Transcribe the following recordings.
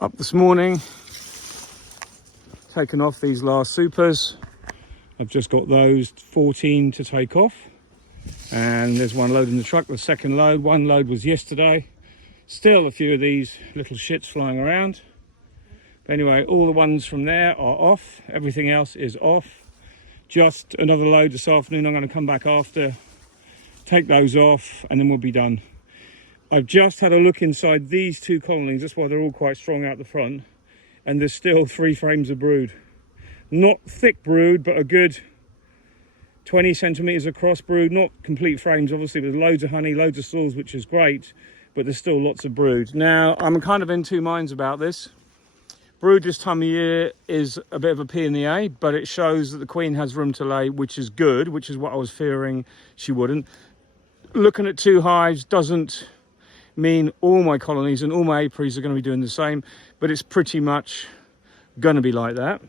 Up this morning, taken off these last supers. I've just got those 14 to take off, and there's one load in the truck. The second load, one load was yesterday. Still a few of these little shits flying around. But anyway, all the ones from there are off. Everything else is off. Just another load this afternoon. I'm going to come back after, take those off, and then we'll be done. I've just had a look inside these two colonies. That's why they're all quite strong out the front. And there's still 3 frames of brood. Not thick brood, but a good 20 centimeters across brood. Not complete frames, obviously, with loads of honey, loads of stalls, which is great. But there's still lots of brood. Now, I'm kind of in two minds about this. Brood this time of year is a bit of a P in the A, but it shows that the queen has room to lay, which is good, which is what I was fearing she wouldn't. Looking at 2 hives doesn't mean all my colonies and all my apiaries are going to be doing the same, but it's pretty much going to be like that.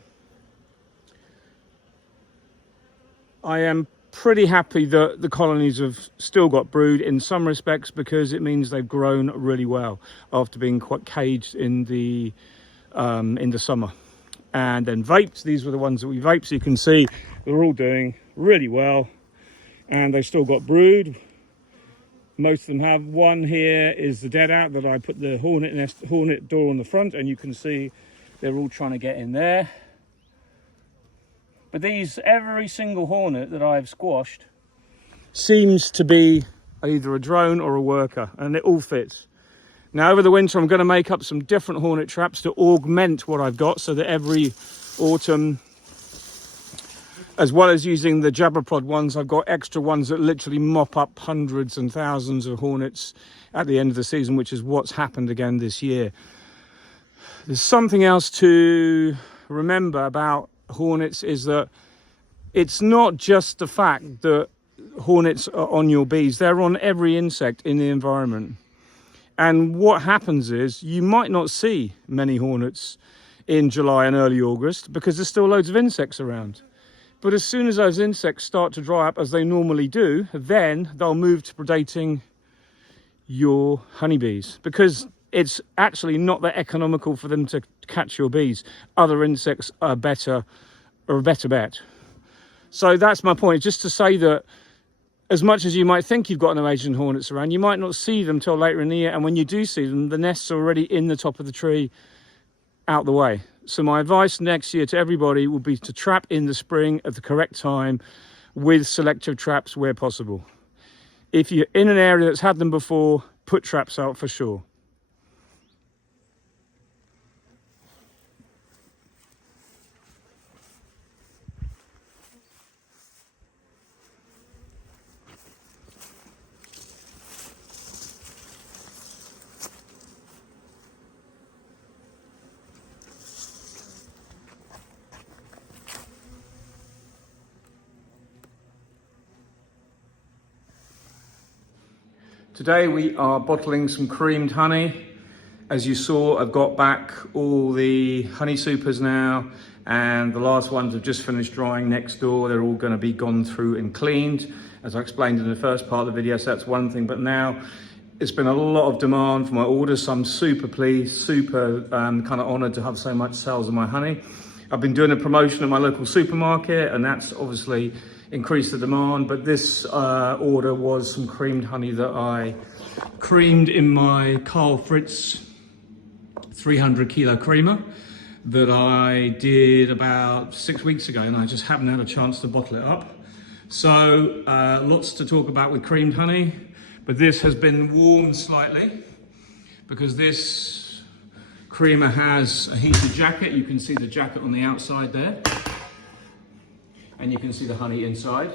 I am pretty happy that the colonies have still got brood in some respects, because it means they've grown really well after being quite caged in the summer. And then vapes, these were the ones that we vaped, so you can see they're all doing really well, and they've still got brood. Most of them have. One here is the dead out that I put the hornet door on the front, and you can see they're all trying to get in there. But every single hornet that I've squashed seems to be either a drone or a worker, and it all fits. Now over the winter I'm going to make up some different hornet traps to augment what I've got, so that every autumn, as well as using the Jabberprod ones, I've got extra ones that literally mop up hundreds and thousands of hornets at the end of the season, which is what's happened again this year. There's something else to remember about hornets, is that it's not just the fact that hornets are on your bees, they're on every insect in the environment. And what happens is you might not see many hornets in July and early August because there's still loads of insects around. But as soon as those insects start to dry up, as they normally do, then they'll move to predating your honeybees, because it's actually not that economical for them to catch your bees. Other insects are a better bet. So that's my point, just to say that as much as you might think you've got no Asian hornets around, you might not see them till later in the year, and when you do see them, the nests are already in the top of the tree, out the way. So my advice next year to everybody would be to trap in the spring at the correct time with selective traps where possible. If you're in an area that's had them before, put traps out for sure. Today we are bottling some creamed honey. As you saw, I've got back all the honey supers now, and the last ones have just finished drying next door. They're all going to be gone through and cleaned, as I explained in the first part of the video, so that's one thing. But now it's been a lot of demand for my orders, so I'm super pleased, super kind of honoured to have so much sales of my honey. I've been doing a promotion at my local supermarket, and that's obviously increase the demand, but this order was some creamed honey that I creamed in my Carl Fritz 300 kilo creamer that I did about 6 weeks ago, and I just haven't had a chance to bottle it up. So lots to talk about with creamed honey, but this has been warmed slightly because this creamer has a heated jacket. You can see the jacket on the outside there, and you can see the honey inside.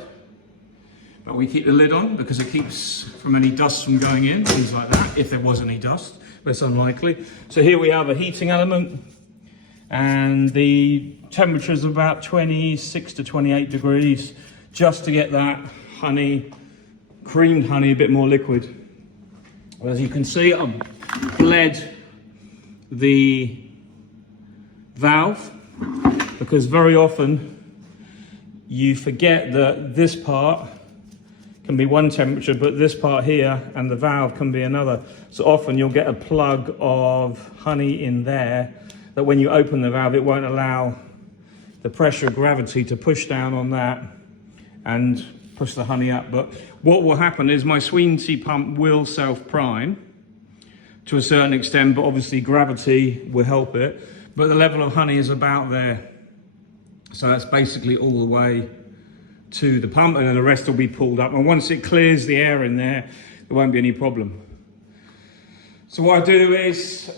But we keep the lid on because it keeps from any dust from going in, things like that, if there was any dust, but it's unlikely. So here we have a heating element, and the temperature is about 26 to 28 degrees, just to get that honey, creamed honey, a bit more liquid. Well, as you can see, I've bled the valve, because very often you forget that this part can be one temperature, but this part here and the valve can be another. So often you'll get a plug of honey in there that when you open the valve, it won't allow the pressure of gravity to push down on that and push the honey up. But what will happen is my Sweeney pump will self-prime to a certain extent, but obviously gravity will help it. But the level of honey is about there. So that's basically all the way to the pump, and then the rest will be pulled up. And once it clears the air in there, there won't be any problem. So what I do is,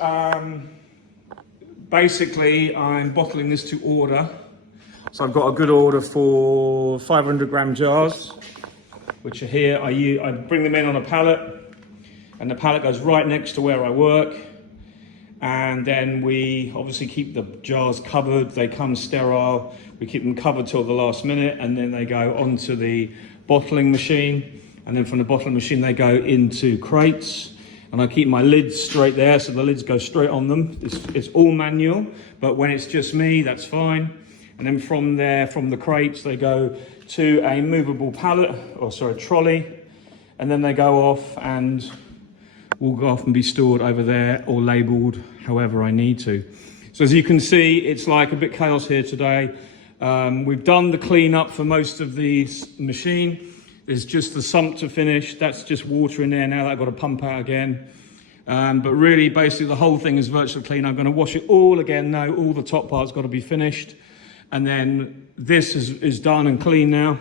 basically I'm bottling this to order. So I've got a good order for 500 gram jars, which are here. I bring them in on a pallet, and the pallet goes right next to where I work. And then we obviously keep the jars covered. They come sterile. We keep them covered till the last minute, and then they go onto the bottling machine. And then from the bottling machine, they go into crates. And I keep my lids straight there, so the lids go straight on them. It's all manual, but when it's just me, that's fine. And then from there, from the crates, they go to a movable pallet, or sorry, trolley. And then they go off and will go off and be stored over there or labelled however I need to. So as you can see, it's like a bit chaos here today. We've done the cleanup for most of the machine. There's just the sump to finish. That's just water in there now that I've got to pump out again. But really, basically, the whole thing is virtually clean. I'm going to wash it all again now. All the top part's got to be finished. And then this is done and clean now.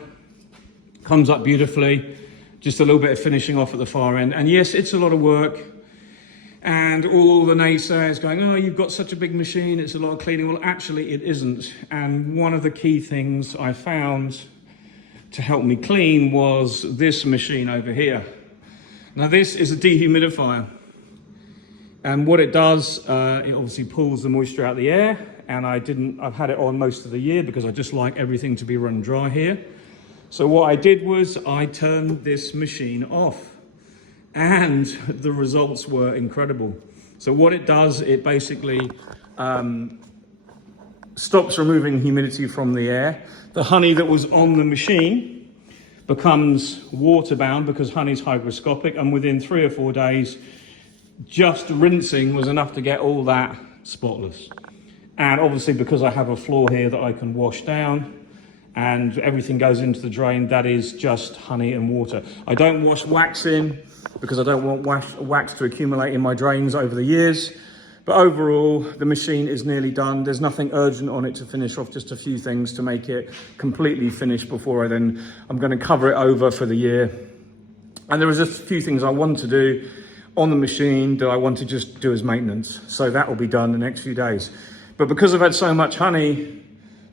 Comes up beautifully. Just a little bit of finishing off at the far end. And yes, it's a lot of work. And all the naysayers going, oh, you've got such a big machine, it's a lot of cleaning. Well, actually it isn't. And one of the key things I found to help me clean was this machine over here. Now this is a dehumidifier. And what it does, it obviously pulls the moisture out of the air. And I've had it on most of the year because I just like everything to be run dry here. So what I did was I turned this machine off, and the results were incredible. So what it does, it basically stops removing humidity from the air. The honey that was on the machine becomes water-bound because honey's hygroscopic, and within 3 or 4 days, just rinsing was enough to get all that spotless. And obviously because I have a floor here that I can wash down, and everything goes into the drain, that is just honey and water. I don't wash wax in because I don't want wax to accumulate in my drains over the years. But overall, the machine is nearly done. There's nothing urgent on it to finish off, just a few things to make it completely finished before I'm going to cover it over for the year. And there was just a few things I want to do on the machine that I want to just do as maintenance. So that will be done the next few days. But because I've had so much honey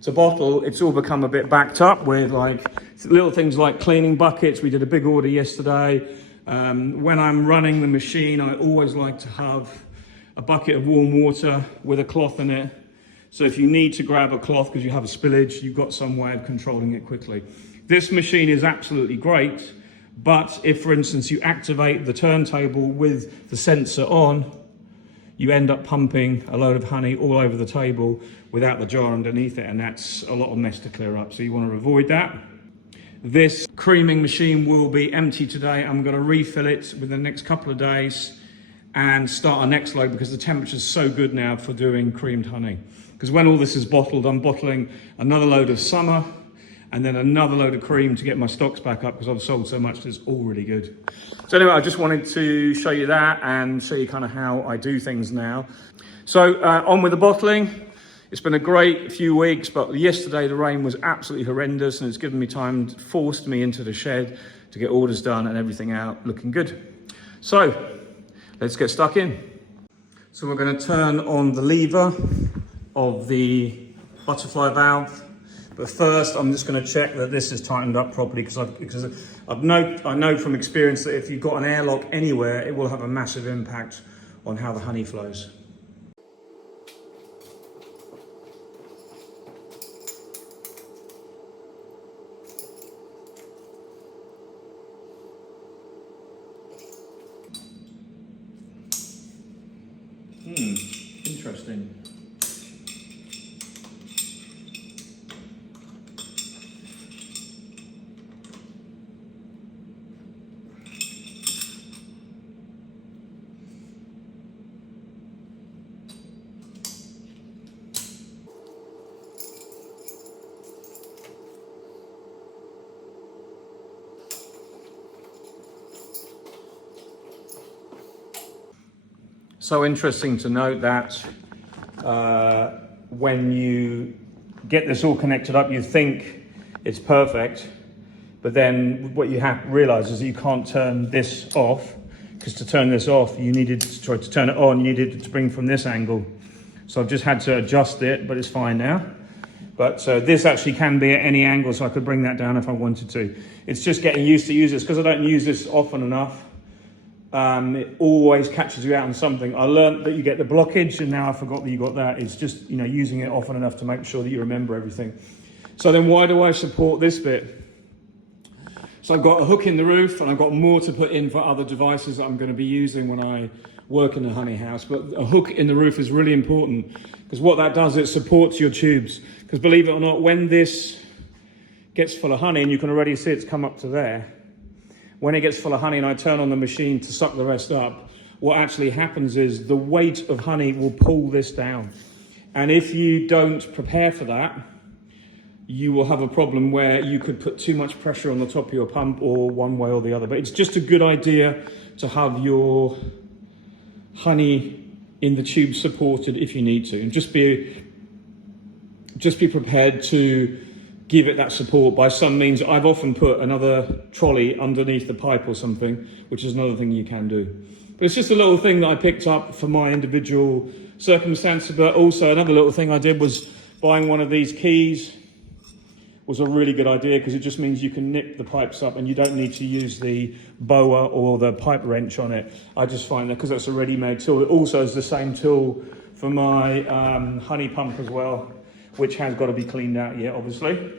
to bottle, it's all become a bit backed up with like little things like cleaning buckets. We did a big order yesterday. When I'm running the machine, I always like to have a bucket of warm water with a cloth in it. So if you need to grab a cloth because you have a spillage, you've got some way of controlling it quickly. This machine is absolutely great, but if, for instance, you activate the turntable with the sensor on, you end up pumping a load of honey all over the table without the jar underneath it, and that's a lot of mess to clear up, so you want to avoid that. This creaming machine will be empty today. I'm going to refill it within the next couple of days and start our next load because the temperature's so good now for doing creamed honey. Because when all this is bottled, I'm bottling another load of summer and then another load of cream to get my stocks back up because I've sold so much, it's all really good. So anyway, I just wanted to show you that and show you kind of how I do things now. So on with the bottling. It's been a great few weeks, but yesterday the rain was absolutely horrendous and it's given me time, forced me into the shed to get orders done and everything out looking good. So let's get stuck in. So we're going to turn on the lever of the butterfly valve. But first, I'm just going to check that this is tightened up properly because I know from experience that if you've got an airlock anywhere, it will have a massive impact on how the honey flows. Interesting. So interesting to note that when you get this all connected up, you think it's perfect, but then what you have to realize is that you can't turn this off, because to turn this off, you needed to try to turn it on, you needed to bring from this angle. So I've just had to adjust it, but it's fine now. But this actually can be at any angle, so I could bring that down if I wanted to. It's just getting used to use this, because I don't use this often enough. It always catches you out on something. I learned that you get the blockage, and now I forgot that you got that. It's just, using it often enough to make sure that you remember everything. So then why do I support this bit? So I've got a hook in the roof, and I've got more to put in for other devices that I'm going to be using when I work in the honey house. But a hook in the roof is really important, because what that does, it supports your tubes. Because believe it or not, when this gets full of honey, and you can already see it's come up to there, when it gets full of honey and I turn on the machine to suck the rest up, what actually happens is the weight of honey will pull this down. And if you don't prepare for that, you will have a problem where you could put too much pressure on the top of your pump, or one way or the other. But it's just a good idea to have your honey in the tube supported if you need to, and just be prepared to give it that support by some means. I've often put another trolley underneath the pipe or something, which is another thing you can do. But it's just a little thing that I picked up for my individual circumstances. But also another little thing I did was buying one of these keys was a really good idea, because it just means you can nip the pipes up and you don't need to use the boa or the pipe wrench on it. I just find that, because that's a ready-made tool. It also is the same tool for my honey pump as well, which has got to be cleaned out yet, obviously.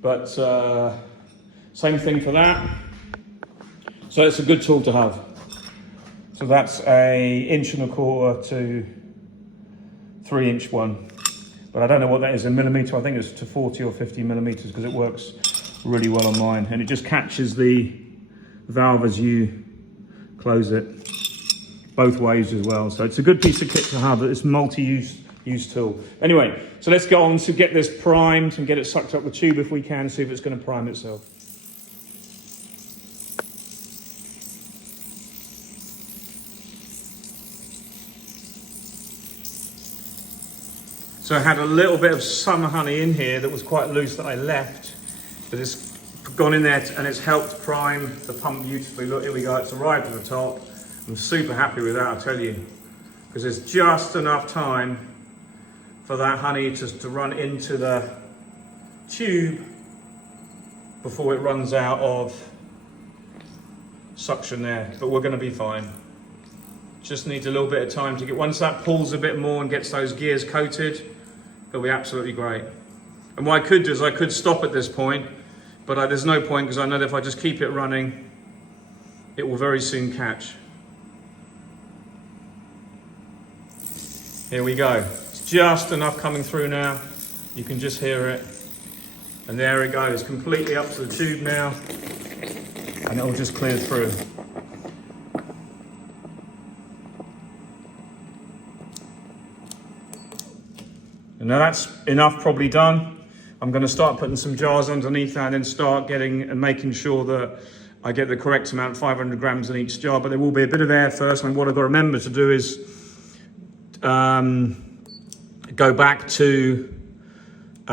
But same thing for that. So it's a good tool to have. So that's a 1.25 to 3-inch one. But I don't know what that is in millimeter. I think it's to 40 or 50 millimeters, because it works really well on mine. And it just catches the valve as you close it, both ways as well. So it's a good piece of kit to have. It's multi-use tool. Anyway, so let's go on to get this primed and get it sucked up the tube if we can, see if it's going to prime itself. So I had a little bit of summer honey in here that was quite loose that I left, but it's gone in there and it's helped prime the pump beautifully. Look, here we go, it's arrived at the top. I'm super happy with that, I tell you, because there's just enough time for that honey to run into the tube before it runs out of suction there. But we're going to be fine. Just needs a little bit of time to get, once that pulls a bit more and gets those gears coated, it'll be absolutely great. And what I could do is I could stop at this point, but there's no point, because I know that if I just keep it running, it will very soon catch. Here we go. It's just enough coming through now. You can just hear it. And there it goes, completely up to the tube now. And it'll just clear through. And now that's enough probably done. I'm going to start putting some jars underneath that and start getting and making sure that I get the correct amount, 500 grams in each jar, but there will be a bit of air first. And what I've got to remember to do is go back to the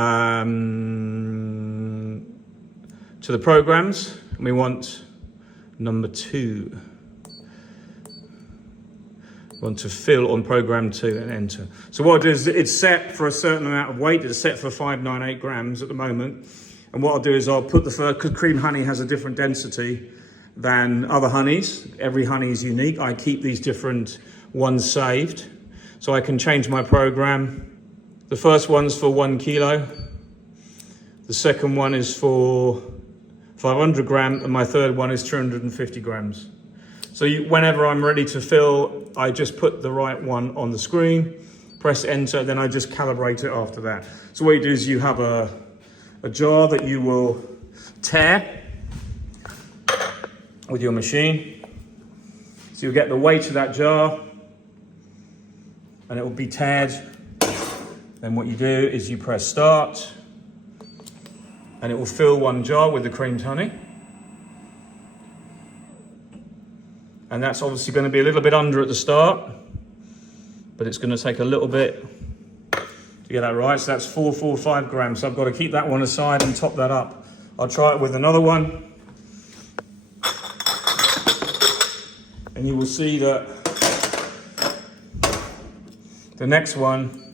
programs, and we want number 2. We want to fill on program 2 and enter. So what I'll do is it's set for a certain amount of weight. It's set for 598 grams at the moment. And what I'll do is I'll put the first, because cream honey has a different density than other honeys. Every honey is unique. I keep these different ones saved, so I can change my program. The first one's for 1 kilo. The second one is for 500 grams, and my third one is 250 grams. So whenever I'm ready to fill, I just put the right one on the screen, press enter, then I just calibrate it after that. So what you do is you have a jar that you will tare with your machine. So you'll get the weight of that jar, and it will be tared. Then what you do is you press start, and it will fill 1 jar with the creamed honey. And that's obviously going to be a little bit under at the start. but it's going to take a little bit to get that right. So that's 445 grams. So I've got to keep that one aside and top that up. I'll try it with another one. And you will see that the next one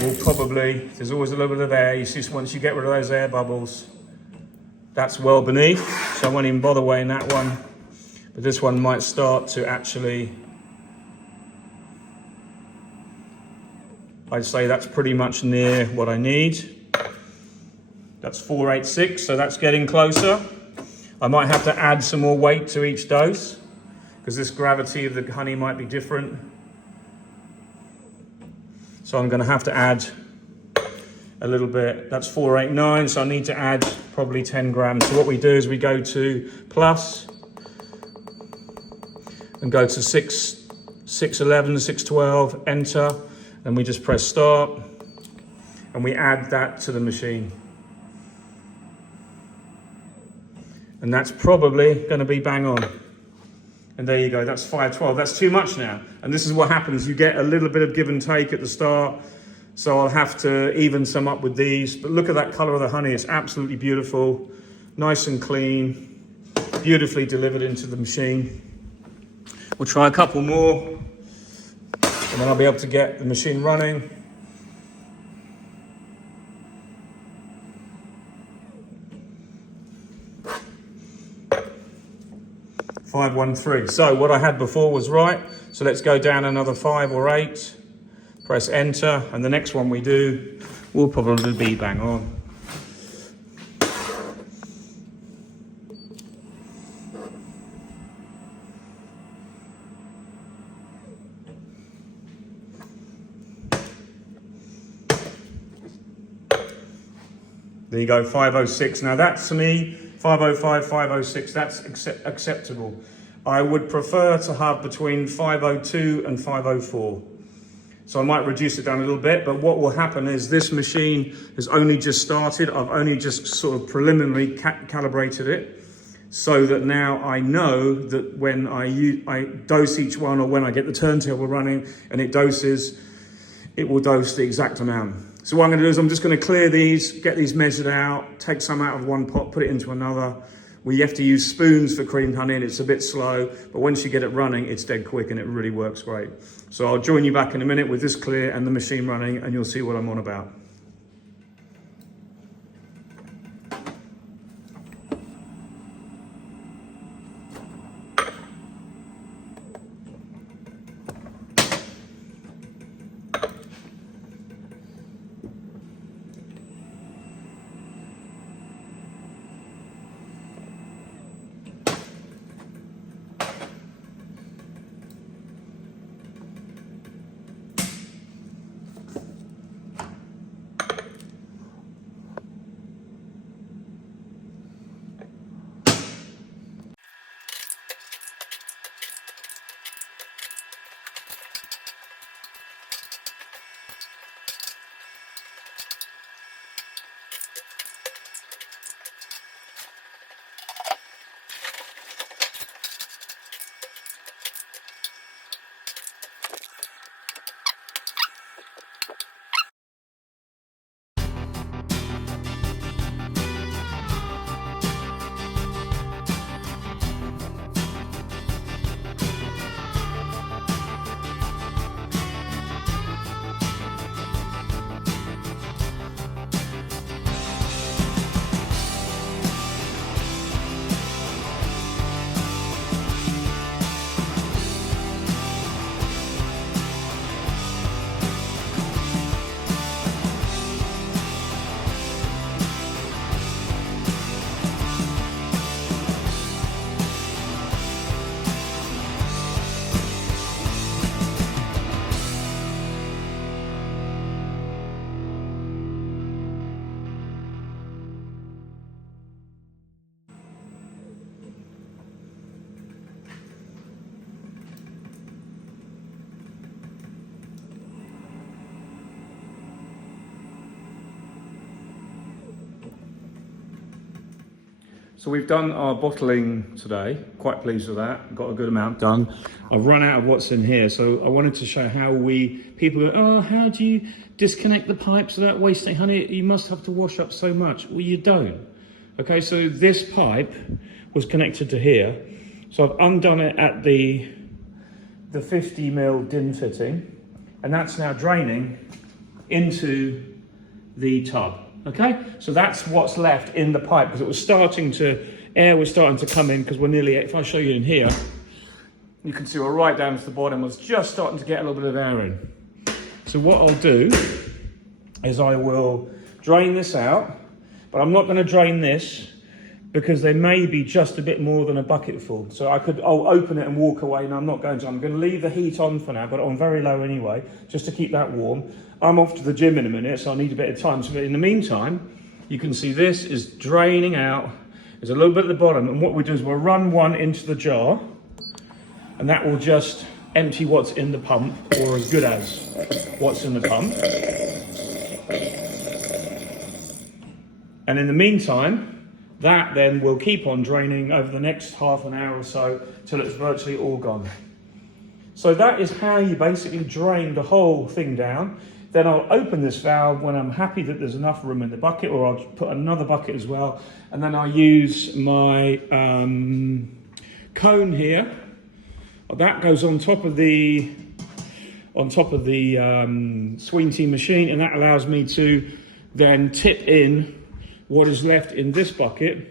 will probably, there's always a little bit of air. You see, once you get rid of those air bubbles, that's well beneath. So I won't even bother weighing that one. But this one might start to actually, I'd say that's pretty much near what I need. That's 486, so that's getting closer. I might have to add some more weight to each dose, because this gravity of the honey might be different. So I'm going to have to add a little bit. That's 489, so I need to add probably 10 grams. So what we do is we go to plus and go to 611, 612, enter, and we just press start and we add that to the machine. And that's probably going to be bang on. And there you go, that's 512. That's too much now. And this is what happens. You get a little bit of give and take at the start. So I'll have to even some up with these. But look at that color of the honey. It's absolutely beautiful. Nice and clean. Beautifully delivered into the machine. We'll try a couple more. And then I'll be able to get the machine running. $513. So what I had before was right. So let's go down another 5 or 8. Press enter, and the next one we do will probably be bang on. There you go, 506. Now that's to me, 505, 506, that's acceptable. I would prefer to have between 502 and 504. So I might reduce it down a little bit, but what will happen is this machine has only just started. I've only just sort of preliminarily calibrated it so that now I know that when I dose each one, or when I get the turntable running and it doses, it will dose the exact amount. So what I'm going to do is I'm just going to clear these, get these measured out, take some out of one pot, put it into another. We have to use spoons for creamed honey and it's a bit slow, but once you get it running, it's dead quick and it really works great. So I'll join you back in a minute with this clear and the machine running, and you'll see what I'm on about. So we've done our bottling today, quite pleased with that, got a good amount done. I've run out of what's in here, so I wanted to show how people go, oh, how do you disconnect the pipes without wasting honey? You must have to wash up so much. Well, you don't. Okay, so this pipe was connected to here. So I've undone it at the 50mm DIN fitting, and that's now draining into the tub. Okay, so that's what's left in the pipe, because it was starting to, air was starting to come in, because we're nearly, if I show you in here, you can see we're right down to the bottom, was just starting to get a little bit of air in. So what I'll do is I will drain this out, but I'm not going to drain this because there may be just a bit more than a bucket full. So I'll open it and walk away. No, I'm not going to. I'm going to leave the heat on for now, but on very low anyway, just to keep that warm. I'm off to the gym in a minute, so I need a bit of time. So in the meantime, you can see this is draining out. There's a little bit at the bottom, and what we do is we'll run one into the jar, and that will just empty what's in the pump, or as good as what's in the pump. And in the meantime, that then will keep on draining over the next half an hour or so till it's virtually all gone. So that is how you basically drain the whole thing down. Then I'll open this valve when I'm happy that there's enough room in the bucket, or I'll put another bucket as well. And then I'll use my cone here. That goes on top of the Sweeney machine, and that allows me to then tip in what is left in this bucket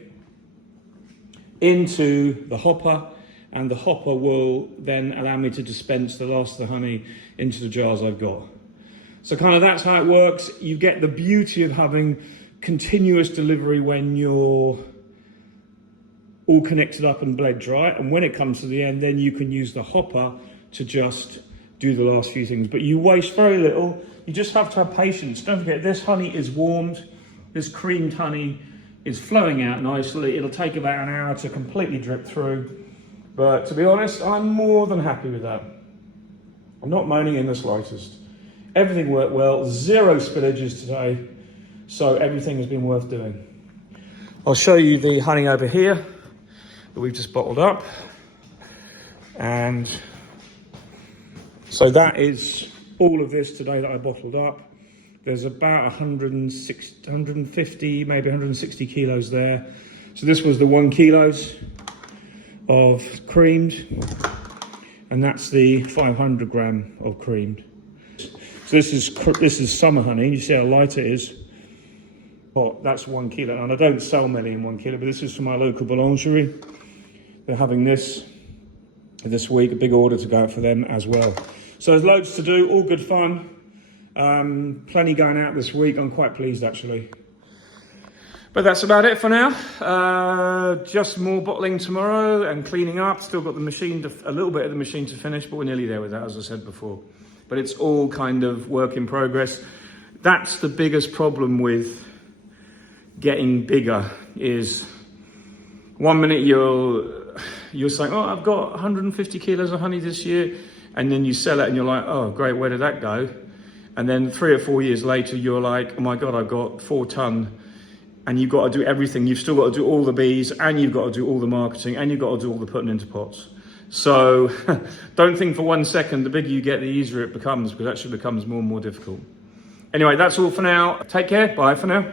into the hopper, and the hopper will then allow me to dispense the last of the honey into the jars I've got. So kind of that's how it works. You get the beauty of having continuous delivery when you're all connected up and bled dry, and when it comes to the end, then you can use the hopper to just do the last few things. But you waste very little. You just have to have patience. Don't forget, this honey is warmed. This creamed honey is flowing out nicely. It'll take about an hour to completely drip through. But to be honest, I'm more than happy with that. I'm not moaning in the slightest. Everything worked well, 0 spillages today, so everything has been worth doing. I'll show you the honey over here that we've just bottled up. And so that is all of this today that I bottled up. There's about 150, maybe 160 kilos there. So this was the 1 kilos of creamed, and that's the 500 gram of creamed. So this is summer honey. You see how light it is. Oh, that's 1 kilo, and I don't sell many in 1 kilo, but this is from my local boulangerie. They're having this week, a big order to go out for them as well. So there's loads to do, all good fun. Plenty going out this week. I'm quite pleased actually. But that's about it for now. Just more bottling tomorrow and cleaning up. Still got the machine, a little bit of the machine to finish, but we're nearly there with that, as I said before. But it's all kind of work in progress. That's the biggest problem with getting bigger, is 1 minute you're saying, oh, I've got 150 kilos of honey this year, and then you sell it and you're like, oh great, where did that go? And then 3 or 4 years later, you're like, oh my God, I've got 4 ton, and you've got to do everything. You've still got to do all the bees, and you've got to do all the marketing, and you've got to do all the putting into pots. So don't think for 1 second, the bigger you get, the easier it becomes, because it actually becomes more and more difficult. Anyway, that's all for now. Take care. Bye for now.